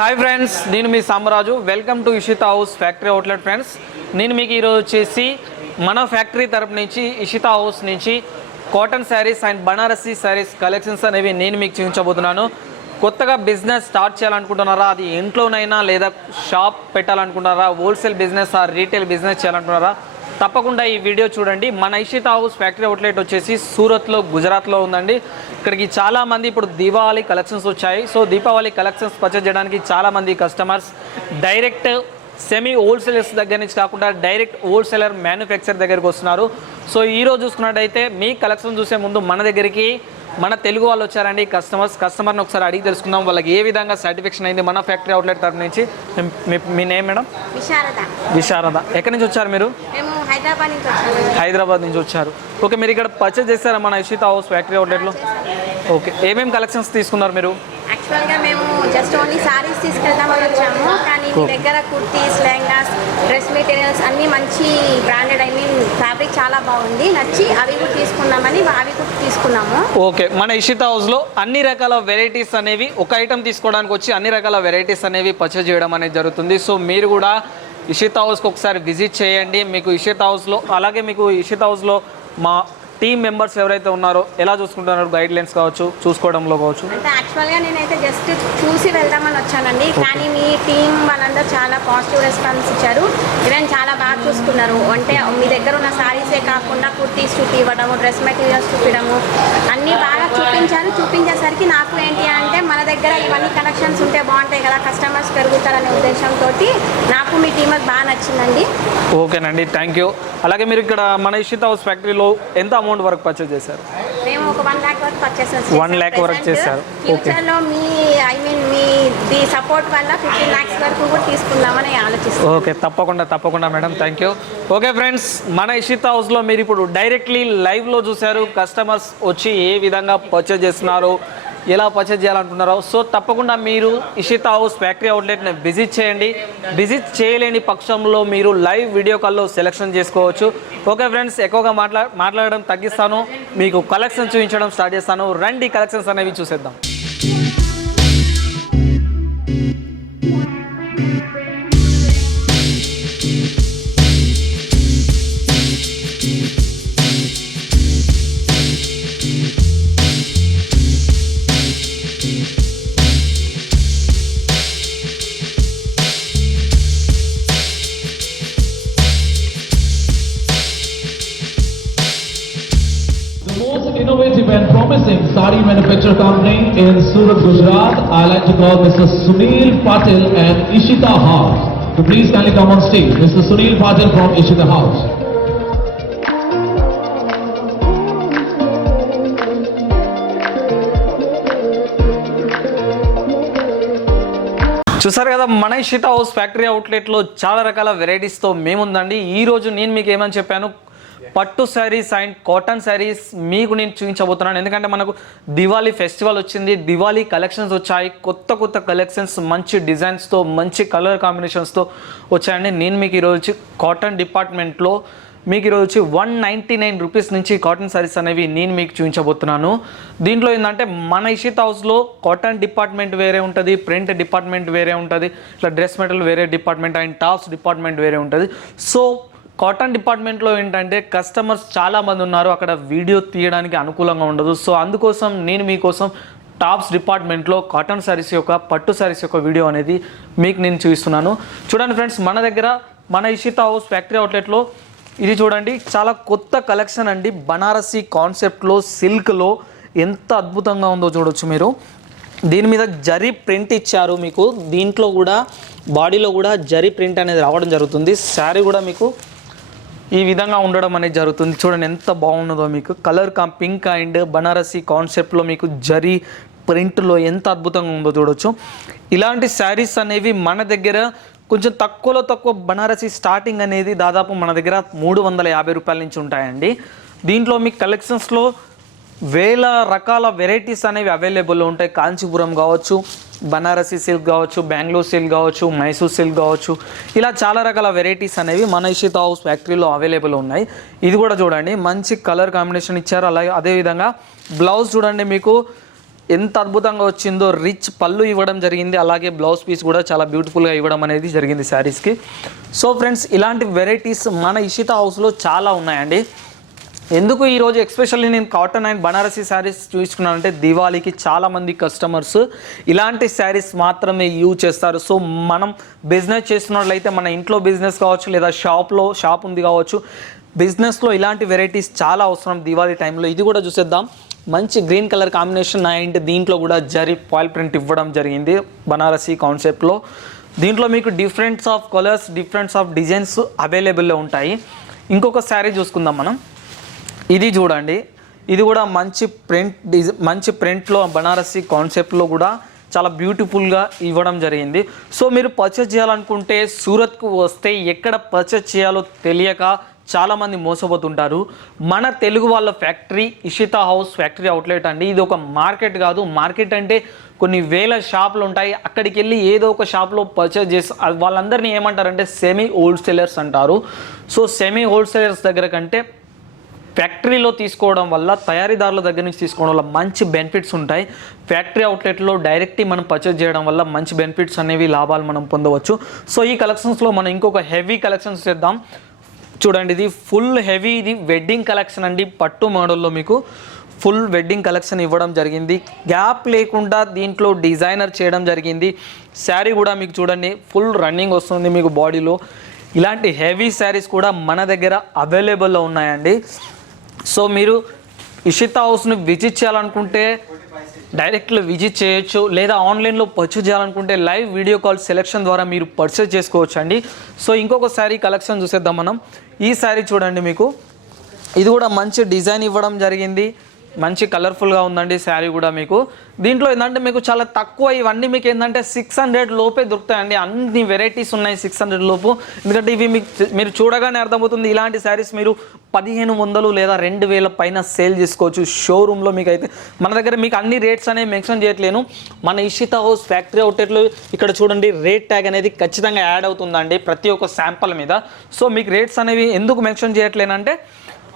Hi friends, నేను మీ Samaraju. Welcome to Ishita house factory outlet. Friends, నేను మీకు ఈరోజు వచ్చేసి మన ఫ్యాక్టరీ తరపు నుంచి ఇషితా హౌస్ నుంచి cotton saris and Banarasi saris collections అనేవి నేను మీకు చూపించబోతున్నాను. కొత్తగా బిజినెస్ స్టార్ట్ చేయాలనుకుంటున్నారా, అది ఇంట్లోనైనా లేదా షాప్ పెట్టాలనుకుంటున్నారా, wholesale business or retail business చేయాలనుకుంటున్నారా, తప్పకుండా ఈ వీడియో చూడండి. మన ఇషితా హౌస్ ఫ్యాక్టరీ అవుట్లెట్ వచ్చేసి సూరత్లో, గుజరాత్లో ఉందండి. ఇక్కడికి చాలామంది ఇప్పుడు దీపావళి కలెక్షన్స్ వచ్చాయి. సో దీపావళి కలెక్షన్స్ పర్చేజ్ చేయడానికి చాలామంది కస్టమర్స్ డైరెక్ట్ సెమీ హోల్సేలర్స్ దగ్గర నుంచి కాకుండా డైరెక్ట్ హోల్సేలర్ మ్యానుఫ్యాక్చర్ దగ్గరికి వస్తున్నారు. సో ఈరోజు చూసుకున్నట్టయితే మీ కలెక్షన్ చూసే ముందు మన దగ్గరికి మన తెలుగు వాళ్ళు వచ్చారండి. కస్టమర్ని ఒకసారి అడిగి తెలుసుకుందాం వాళ్ళకి ఏ విధంగా సాటిస్ఫాక్షన్ అయింది మన ఫ్యాక్టరీ అవుట్లెట్ తరఫు నుంచి. మీ నేమ్ మేడం? విశారద. ఎక్కడి నుంచి వచ్చారు మీరు? హైదరాబాద్ నుంచి వచ్చారు. ఓకే, మీరు ఇక్కడ పర్చేజ్ చేస్తారా మన ఇషితా హౌస్ ఫ్యాక్టరీ అవుట్లెట్లో? ఓకే, ఏమేమి కలెక్షన్స్ తీసుకున్నారు మీరు? యాక్చువల్గా మేము జస్ట్ ఓన్లీ సారీస్ తీసుకెళ్దామని వచ్చాము, కానీ మీ దగ్గర కుర్తీస్, లెహంగాస్, డ్రెస్ మెటీరియల్స్ అన్నీ మంచి బ్రాండెడ్, ఫ్యాబ్రిక్ చాలా బాగుంది, నచ్చి అవి కూడా తీసుకున్నామని అవి కూడా తీసుకున్నాము. ఓకే, మన ఇషితా హౌస్లో అన్ని రకాల వెరైటీస్ అనేవి ఒక ఐటమ్ తీసుకోవడానికి వచ్చి అన్ని రకాల వెరైటీస్ అనేవి పర్చేజ్ చేయడం అనేది జరుగుతుంది. సో మీరు కూడా ఇషితా హౌస్కి ఒకసారి విజిట్ చేయండి. మీకు ఇషితా హౌస్లో అలాగే మీకు ఇషితా హౌస్లో మా టీమ్ మెంబర్స్ ఎవరైతే ఉన్నారో ఎలా చూసుకుంటున్నారు, గైడ్ లైన్స్ కావచ్చు, చూసుకోవడంలో కావచ్చు. అంటే యాక్చువల్గా నేనైతే జస్ట్ చూసి వెళ్దామని వచ్చానండి, కానీ మీ టీం వాళ్ళందరూ చాలా పాజిటివ్ రెస్పాన్స్ ఇచ్చారు. ఈవెన్ చాలా బాగా చూసుకున్నారు. అంటే మీ దగ్గర ఉన్న సారీసే కాకుండా కుర్తీస్ చూపివ్వడము, డ్రెస్ మెటీరియల్స్ చూపించడము అన్నీ బాగా చూపించారు. చూపించేసరికి నాకు ఏంటి అంటే మన దగ్గర ఇవన్నీ కలెక్షన్స్ ఉంటే బాగుంటాయి కదా, కస్టమర్స్ పెరుగుతారనే ఉద్దేశంతో నాకు మీ టీం బాగా నచ్చిందండి. ఓకేనండి, థ్యాంక్ యూ. అలాగే మీరు ఇక్కడ మన ఇషితా హౌస్ ఫ్యాక్టరీలో ఎంత అమౌంట్ వరకు పర్చేజ్ చేశారు? మేము ఒక 1 lakh వరకు పర్చేస్ చేశాము. 1 lakh వరకు చేశారు. ఫ్యూచర్లో మీ సపోర్ట్ వల్ల 15 lakhs వరకు కూడా తీసుకుందామని ఆలోచిస్తున్నాం. ఓకే, తప్పకుండా madam, thank you. Okay friends, మన ఇషితా హౌస్లో మీరు ఇప్పుడు డైరెక్ట్లీ లైవ్లో చూశారు కస్టమర్స్ వచ్చి ఏ విధంగా పర్చేజ్ చేస్తున్నారు, ఎలా పర్చేజ్ చేయాలనుకుంటున్నారో. సో తప్పకుండా మీరు ఇషితా హౌస్ ఫ్యాక్టరీ అవుట్లెట్ని విజిట్ చేయండి. విజిట్ చేయలేని పక్షంలో మీరు లైవ్ వీడియో కాల్లో సెలెక్షన్ చేసుకోవచ్చు. ఓకే ఫ్రెండ్స్, ఎక్కువగా మాట్లాడడం తగ్గిస్తాను, మీకు కలెక్షన్ చూపించడం స్టార్ట్ చేస్తాను. రండి, కలెక్షన్స్ అనేవి చూసేద్దాం. Innovative and promising sari manufacturer company in Surat, Gujarat. I like to call Mr. Sunil Patil and Ishita House. So please kindly come on stage. Mr. Sunil Patil from Ishita House. చూసారు కదా, మన Ishita house factory అవుట్లెట్లో చాలా రకాల వెరైటీస్తో మేముందండి. ఈరోజు నేను మీకు ఏమని చెప్పాను, పట్టు శారీస్ అండ్ కాటన్ శారీస్ మీకు నేను చూపించబోతున్నాను. ఎందుకంటే మనకు దివాళీ ఫెస్టివల్ వచ్చింది, దివాళీ కలెక్షన్స్ వచ్చాయి, కొత్త కలెక్షన్స్ మంచి డిజైన్స్తో, మంచి కలర్ కాంబినేషన్స్తో వచ్చాయండి. నేను మీకు ఈరోజు కాటన్ డిపార్ట్మెంట్లో మీకు ఈరోజు వచ్చి 199 రూపీస్ నుంచి కాటన్ శారీస్ అనేవి నేను మీకు చూపించబోతున్నాను. దీంట్లో ఏంటంటే మన ఇషితా హౌస్లో కాటన్ డిపార్ట్మెంట్ వేరే ఉంటుంది, ప్రింట్ డిపార్ట్మెంట్ వేరే ఉంటుంది, ఇట్లా డ్రెస్ మెటీరియల్ వేరే డిపార్ట్మెంట్ అండ్ టాప్స్ డిపార్ట్మెంట్ వేరే ఉంటుంది. సో కాటన్ డిపార్ట్మెంట్లో ఏంటంటే కస్టమర్స్ చాలామంది ఉన్నారు, అక్కడ వీడియో తీయడానికి అనుకూలంగా ఉండదు. సో అందుకోసం నేను మీకోసం టాప్స్ డిపార్ట్మెంట్లో కాటన్ శారీస్ యొక్క, పట్టు శారీస్ యొక్క వీడియో అనేది మీకు నేను చూపిస్తున్నాను. చూడండి ఫ్రెండ్స్, మన దగ్గర మన ఇషితా హౌస్ ఫ్యాక్టరీ అవుట్లెట్లో ఇది చూడండి, చాలా కొత్త కలెక్షన్ అండి. బనారసీ కాన్సెప్ట్లో, సిల్క్లో ఎంత అద్భుతంగా ఉందో చూడొచ్చు మీరు. దీని మీద జరీ ప్రింట్ ఇచ్చారు మీకు. దీంట్లో కూడా బాడీలో కూడా జరీ ప్రింట్ అనేది రావడం జరుగుతుంది. శారీ కూడా మీకు ఈ విధంగా ఉండడం అనేది జరుగుతుంది. చూడండి ఎంత బాగున్నదో, మీకు కలర్ పింక్ అండ్ బనారసీ కాన్సెప్ట్లో మీకు జరీ ప్రింట్లో ఎంత అద్భుతంగా ఉందో చూడొచ్చు. ఇలాంటి శారీస్ అనేవి మన దగ్గర కొంచెం తక్కువ బనారసీ స్టార్టింగ్ అనేది దాదాపు మన దగ్గర 350 రూపాయల నుంచి ఉంటాయండి. దీంట్లో మీకు కలెక్షన్స్లో వేల రకాల వెరైటీస్ అనేవి అవైలబుల్ ఉంటాయి. కాంచీపురం కావచ్చు, బనారసీ సిల్క్ కావచ్చు, బెంగళూరు సిల్క్ కావచ్చు, మైసూర్ సిల్క్ కావచ్చు, ఇలా చాలా రకాల వెరైటీస్ అనేవి మన ఇషితా హౌస్ ఫ్యాక్టరీలో అవైలబుల్ ఉన్నాయి. ఇది కూడా చూడండి మంచి కలర్ కాంబినేషన్ ఇచ్చారు. అలాగే అదేవిధంగా బ్లౌజ్ చూడండి, మీకు ఎంత అద్భుతంగా వచ్చిందో, రిచ్ పళ్ళు ఇవ్వడం జరిగింది, అలాగే బ్లౌజ్ పీస్ కూడా చాలా బ్యూటిఫుల్గా ఇవ్వడం అనేది జరిగింది శారీస్కి. సో ఫ్రెండ్స్, ఇలాంటి వెరైటీస్ మన ఇషితా హౌస్లో చాలా ఉన్నాయండి. ఎందుకు ఈరోజు ఎస్పెషల్లీ నేను కాటన్ అండ్ బనారసీ శారీస్ చూసుకున్నానంటే, దివాళీకి చాలామంది కస్టమర్స్ ఇలాంటి శారీస్ మాత్రమే యూజ్ చేస్తారు. సో మనం బిజినెస్ చేస్తున్నట్లయితే, మన ఇంట్లో బిజినెస్ కావచ్చు, లేదా షాప్ ఉంది కావచ్చు, బిజినెస్లో ఇలాంటి వెరైటీస్ చాలా అవసరం దివాళీ టైంలో. ఇది కూడా చూసేద్దాం, మంచి గ్రీన్ కలర్ కాంబినేషన్ అండ్ దీంట్లో కూడా జరీ ఫాయిల్ ప్రింట్ ఇవ్వడం జరిగింది బనారసీ కాన్సెప్ట్లో. దీంట్లో మీకు differents of colours, differents of designs అవైలబుల్లో ఉంటాయి. ఇంకొక శారీ చూసుకుందాం మనం. ఇది చూడండి, ఇది కూడా మంచి ప్రింట్లో బనారసీ కాన్సెప్ట్లో కూడా చాలా బ్యూటిఫుల్గా ఇవ్వడం జరిగింది. సో మీరు పర్చేస్ చేయాలనుకుంటే సూరత్కు వస్తే ఎక్కడ పర్చేస్ చేయాలో తెలియక చాలామంది మోసపోతుంటారు. మన తెలుగు వాళ్ళ factory Ishita house factory outlet అండి. ఇది ఒక మార్కెట్ కాదు. మార్కెట్ అంటే కొన్ని వేల షాపులు ఉంటాయి, అక్కడికి వెళ్ళి ఏదో ఒక షాప్లో పర్చేస్ చేసి వాళ్ళందరినీ ఏమంటారంటే సెమీ హోల్సేలర్స్ అంటారు. సో సెమీ హోల్సేలర్స్ దగ్గర కంటే ఫ్యాక్టరీలో తీసుకోవడం వల్ల, తయారీదారుల దగ్గర నుంచి తీసుకోవడం వల్ల మంచి బెనిఫిట్స్ ఉంటాయి. ఫ్యాక్టరీ అవుట్లెట్లో డైరెక్ట్లీ మనం పర్చేస్ చేయడం వల్ల మంచి బెనిఫిట్స్ అనేవి, లాభాలు మనం పొందవచ్చు. సో ఈ కలెక్షన్స్లో మనం ఇంకొక హెవీ కలెక్షన్స్ చేద్దాం. చూడండి, ఇది ఫుల్ హెవీ, ఇది వెడ్డింగ్ కలెక్షన్ అండి. పట్టు మోడల్లో మీకు ఫుల్ వెడ్డింగ్ కలెక్షన్ ఇవ్వడం జరిగింది. గ్యాప్ లేకుండా దీంట్లో డిజైనర్ చేయడం జరిగింది. శారీ కూడా మీకు చూడండి ఫుల్ రన్నింగ్ వస్తుంది మీకు బాడీలో. ఇలాంటి హెవీ శారీస్ కూడా మన దగ్గర అవైలబుల్లో ఉన్నాయండి. సో మీరు ఇషితా హౌస్ని విజిట్ చేయాలనుకుంటే డైరెక్ట్లో విజిట్ చేయొచ్చు, లేదా ఆన్లైన్లో పర్చేస్ చేయాలనుకుంటే లైవ్ వీడియో కాల్ సెలెక్షన్ ద్వారా మీరు పర్చేస్ చేసుకోవచ్చు అండి. సో ఇంకొక శారీ కలెక్షన్ చూసేద్దాం మనం. ఈ శారీ చూడండి, మీకు ఇది కూడా మంచి డిజైన్ ఇవ్వడం జరిగింది, మంచి కలర్ఫుల్గా ఉందండి శారీ కూడా. మీకు దీంట్లో ఏంటంటే మీకు చాలా తక్కువ, ఇవన్నీ మీకు ఏంటంటే 600 లోపే దొరుకుతాయండి. అన్ని వెరైటీస్ ఉన్నాయి 600 లోపు. ఎందుకంటే ఇవి మీరు చూడగానే అర్థమవుతుంది, ఇలాంటి శారీస్ మీరు 1500 లేదా 2000 పైన సేల్ చేసుకోవచ్చు షోరూంలో. మీకు అయితే మన దగ్గర మీకు అన్ని రేట్స్ అనేవి మెన్షన్ చేయట్లేను. మన ఇషితా హౌస్ ఫ్యాక్టరీ అవుట్లెట్లో ఇక్కడ చూడండి రేట్ ట్యాగ్ అనేది ఖచ్చితంగా యాడ్ అవుతుందండి ప్రతి ఒక్క శాంపుల్ మీద. సో మీకు రేట్స్ అనేవి ఎందుకు మెన్షన్ చేయట్లేనంటే,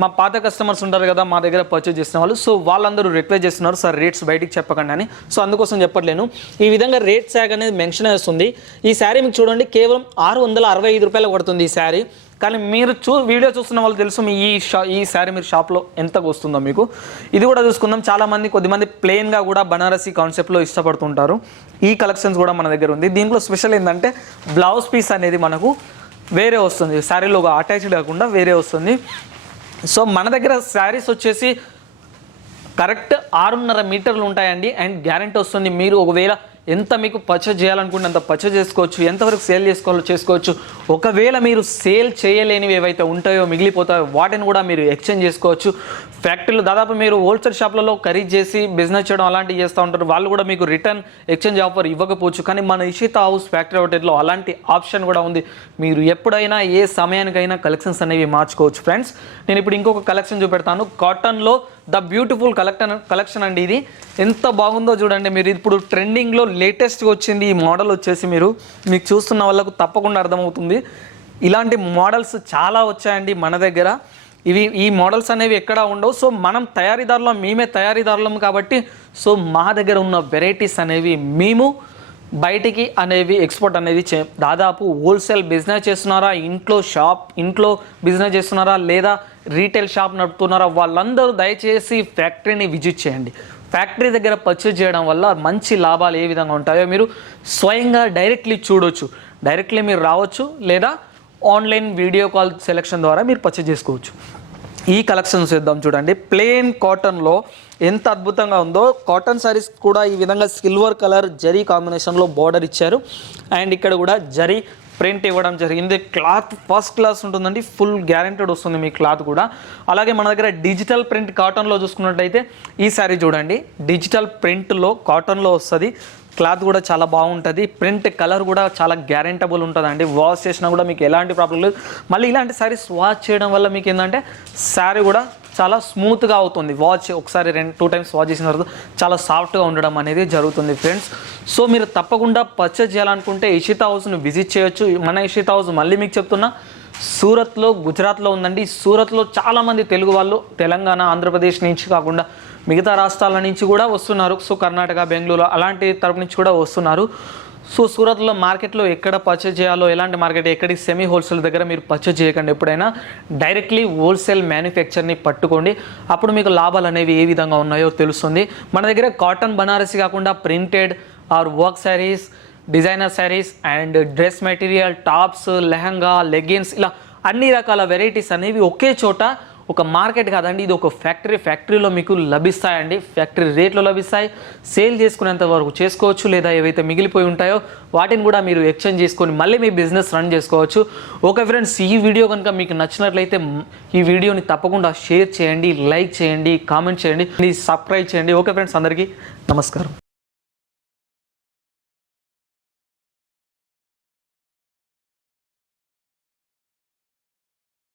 మా పాత కస్టమర్స్ ఉంటారు కదా మా దగ్గర పర్చేజ్ చేసిన వాళ్ళు, సో వాళ్ళందరూ రిక్వెస్ట్ చేస్తున్నారు సార్ రేట్స్ బయటికి చెప్పకండి అని. సో అందుకోసం చెప్పట్లేను. ఈ విధంగా రేట్ ట్యాగ్ అనేది మెన్షన్ చేస్తుంది. ఈ శారీ మీకు చూడండి కేవలం 665 రూపాయలు పడుతుంది ఈ శారీ. కానీ మీరు వీడియో చూస్తున్న వాళ్ళు తెలుసు ఈ శారీ మీరు షాప్లో ఎంతకు వస్తుందో మీకు. ఇది కూడా చూసుకుందాం. చాలామంది కొద్దిమంది ప్లెయిన్గా కూడా బనారసీ కాన్సెప్ట్లో ఇష్టపడుతుంటారు. ఈ కలెక్షన్స్ కూడా మన దగ్గర ఉంది. దీంట్లో స్పెషల్ ఏంటంటే బ్లౌజ్ పీస్ అనేది మనకు వేరే వస్తుంది, శారీలో అటాచ్డ్ కాకుండా వేరే వస్తుంది. సో మన దగ్గర శారీస్ వచ్చేసి కరెక్ట్ 6.5 మీటర్లు ఉంటాయండి అండ్ గ్యారెంటీ వస్తుంది. మీరు ఒకవేళ ఎంత మీకు పర్చేజ్ చేయాలనుకుంటే అంత పర్చేజ్ చేసుకోవచ్చు, ఎంతవరకు సేల్ చేసుకోవచ్చు. ఒకవేళ మీరు సేల్ చేయలేనివి ఏవైతే ఉంటాయో మిగిలిపోతాయో వాటిని కూడా మీరు ఎక్స్చేంజ్ చేసుకోవచ్చు. ఫ్యాక్టరీలో దాదాపు మీరు హోల్సేల్ షాప్లలో ఖరీదు చేసి బిజినెస్ చేయడం అలాంటివి చేస్తూ ఉంటారు, వాళ్ళు కూడా మీకు రిటర్న్ ఎక్స్చేంజ్ ఆఫర్ ఇవ్వకపోవచ్చు. కానీ మన ఇషితా హౌస్ ఫ్యాక్టరీ అవుట్లెట్లో అలాంటి ఆప్షన్ కూడా ఉంది. మీరు ఎప్పుడైనా ఏ సమయానికైనా కలెక్షన్స్ అనేవి మార్చుకోవచ్చు. ఫ్రెండ్స్, నేను ఇప్పుడు ఇంకొక కలెక్షన్ చూపెడతాను. కాటన్లో ద బ్యూటిఫుల్ కలెక్షన్ అండి. ఇది ఎంత బాగుందో చూడండి. మీరు ఇప్పుడు ట్రెండింగ్లో లేటెస్ట్గా వచ్చింది ఈ మోడల్ వచ్చేసి మీకు చూస్తున్న వాళ్ళకు తప్పకుండా అర్థమవుతుంది. ఇలాంటి మోడల్స్ చాలా వచ్చాయండి మన దగ్గర. ఈ మోడల్స్ అనేవి ఎక్కడా ఉండవు. సో మనం మేమే తయారీదారులం కాబట్టి సో మా దగ్గర ఉన్న వెరైటీస్ అనేవి మేము బయటికి అనేవి ఎక్స్పోర్ట్ అనేది దాదాపు హోల్సేల్ బిజినెస్ చేస్తున్నారా, ఇంట్లో బిజినెస్ చేస్తున్నారా, లేదా రీటైల్ షాప్ నడుపుతున్నారా, వాళ్ళందరూ దయచేసి ఫ్యాక్టరీని విజిట్ చేయండి. ఫ్యాక్టరీ దగ్గర పర్చేజ్ చేయడం వల్ల మంచి లాభాలు ఏ విధంగా ఉంటాయో మీరు స్వయంగా డైరెక్ట్లీ చూడొచ్చు. డైరెక్ట్లీ మీరు రావచ్చు, లేదా ఆన్లైన్ వీడియో కాల్ సెలెక్షన్ ద్వారా మీరు పర్చేజ్ చేసుకోవచ్చు. ఈ కలెక్షన్స్ చేద్దాం. చూడండి, ప్లెయిన్ కాటన్లో ఎంత అద్భుతంగా ఉందో. కాటన్ సారీస్ కూడా ఈ విధంగా సిల్వర్ కలర్ జరీ కాంబినేషన్లో బార్డర్ ఇచ్చారు అండ్ ఇక్కడ కూడా జరీ ప్రింట్ ఇవ్వడం జరిగింది. క్లాత్ ఫస్ట్ క్లాస్ ఉంటుందండి, ఫుల్ గ్యారెంటెడ్ వస్తుంది మీ క్లాత్ కూడా. అలాగే మన దగ్గర డిజిటల్ ప్రింట్ కాటన్లో చూసుకున్నట్లయితే ఈ శారీ చూడండి, డిజిటల్ ప్రింట్లో కాటన్లో వస్తుంది. క్లాత్ కూడా చాలా బాగుంటుంది. ప్రింట్ కలర్ కూడా చాలా గ్యారెంటబుల్ ఉంటుందండి. వాష్ చేసినా కూడా మీకు ఎలాంటి ప్రాబ్లం లేదు. మళ్ళీ ఇలాంటి శారీస్ వాష్ చేయడం వల్ల మీకు ఏంటంటే శారీ కూడా చాలా స్మూత్గా అవుతుంది. ఒకసారి 2 టైమ్స్ వాష్ చేసిన తర్వాత చాలా సాఫ్ట్గా ఉండడం అనేది జరుగుతుంది ఫ్రెండ్స్. సో మీరు తప్పకుండా పర్చేజ్ చేయాలనుకుంటే ఇషితా హౌస్ని విజిట్ చేయొచ్చు. మన ఇషితా హౌస్ మళ్ళీ మీకు చెప్తున్నా సూరత్లో, గుజరాత్లో ఉందండి. సూరత్లో చాలామంది తెలుగు వాళ్ళు తెలంగాణ, ఆంధ్రప్రదేశ్ నుంచి కాకుండా మిగతా రాష్ట్రాల నుంచి కూడా వస్తున్నారు. సో కర్ణాటక, బెంగళూరు అలాంటి తరపు నుంచి కూడా వస్తున్నారు. సో సూరత్లో మార్కెట్లో ఎక్కడ పర్చేజ్ చేయాలో, ఎలాంటి మార్కెట్, ఎక్కడికి సెమీ హోల్సేల్ దగ్గర మీరు పర్చేజ్ చేయకండి. ఎప్పుడైనా డైరెక్ట్లీ హోల్సేల్ మ్యానుఫ్యాక్చర్ని పట్టుకోండి. అప్పుడు మీకు లాభాలు అనేవి ఏ విధంగా ఉన్నాయో తెలుస్తుంది. మన దగ్గర కాటన్, బనారసి కాకుండా printed or work saris, designer saris and dress material, tops, lehenga, leggings ఇలా అన్ని రకాల వెరైటీస్ అనేవి ఒకే చోట, ఒక మార్కెట్ కాదండి, ఇది ఒక ఫ్యాక్టరీలో మీకు లభిస్తాయండి. ఫ్యాక్టరీ రేట్లో లభిస్తాయి. సేల్ చేసుకునేంత వరకు చేసుకోవచ్చు, లేదా ఏవైతే మిగిలిపోయి ఉంటాయో వాటిని కూడా మీరు ఎక్స్చేంజ్ చేసుకొని మళ్ళీ మీ బిజినెస్ రన్ చేసుకోవచ్చు. ఓకే ఫ్రెండ్స్, ఈ వీడియో కనుక మీకు నచ్చినట్లయితే ఈ వీడియోని తప్పకుండా షేర్ చేయండి, లైక్ చేయండి, కామెంట్ చేయండి, ప్లీజ్ సబ్స్క్రైబ్ చేయండి. ఓకే ఫ్రెండ్స్, అందరికీ నమస్కారం.